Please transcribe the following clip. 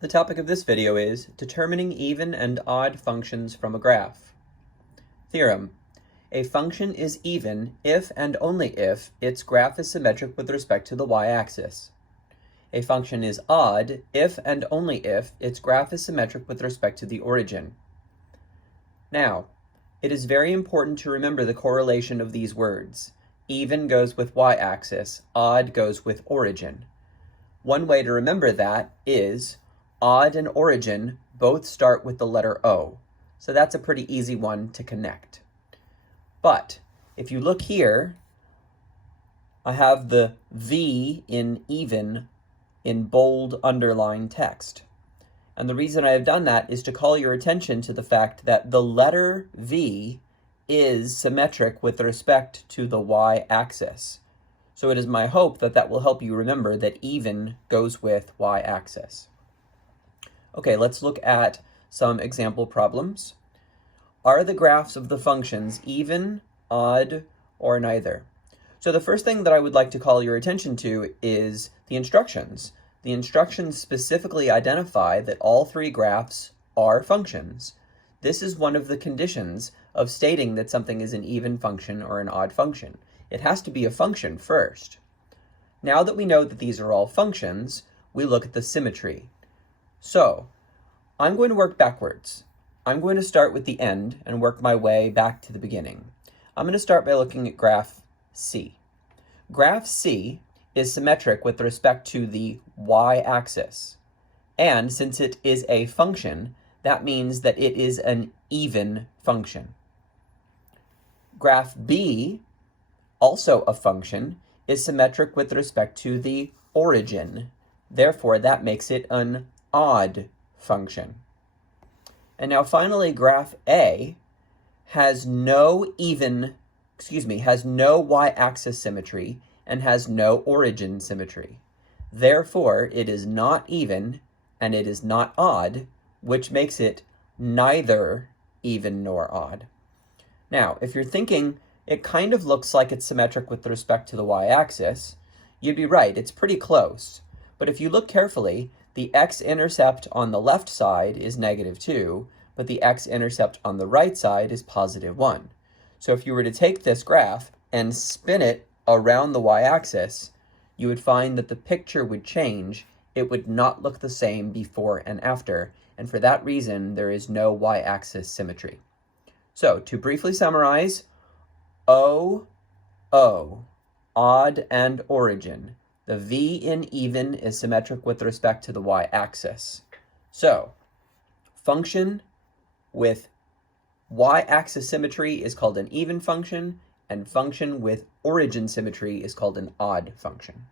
The topic of this video is determining even and odd functions from a graph. Theorem: a function is even if and only if its graph is symmetric with respect to the y-axis. A function is odd if and only if its graph is symmetric with respect to the origin. Now, it is very important to remember the correlation of these words. Even goes with y-axis, odd goes with origin. One way to remember that is odd and origin both start with the letter O, so that's a pretty easy one to connect. But if you look here, I have the V in even in bold underlined text. And the reason I have done that is to call your attention to the fact that the letter V is symmetric with respect to the y-axis. So it is my hope that that will help you remember that even goes with y-axis. Okay, let's look at some example problems. Are the graphs of the functions even, odd, or neither? So the first thing that I would like to call your attention to is the instructions. The instructions specifically identify that all three graphs are functions. This is one of the conditions of stating that something is an even function or an odd function. It has to be a function first. Now that we know that these are all functions, we look at the symmetry. So, I'm going to work backwards. I'm going to start with the end and work my way back to the beginning. I'm going to start by looking at graph C. Graph C is symmetric with respect to the y-axis. And since it is a function, that means that it is an even function. Graph B, also a function, is symmetric with respect to the origin. Therefore, that makes it an odd function. And now finally, graph A has no y-axis symmetry and has no origin symmetry. Therefore, it is not even and it is not odd, which makes it neither even nor odd. Now, if you're thinking it kind of looks like it's symmetric with respect to the y-axis, you'd be right, it's pretty close. But if you look carefully, the x-intercept on the left side is -2, but the x-intercept on the right side is +1. So if you were to take this graph and spin it around the y-axis, you would find that the picture would change. It would not look the same before and after, and for that reason, there is no y-axis symmetry. So, to briefly summarize, O, odd and origin. The V in even is symmetric with respect to the y-axis. So, function with y-axis symmetry is called an even function, and function with origin symmetry is called an odd function.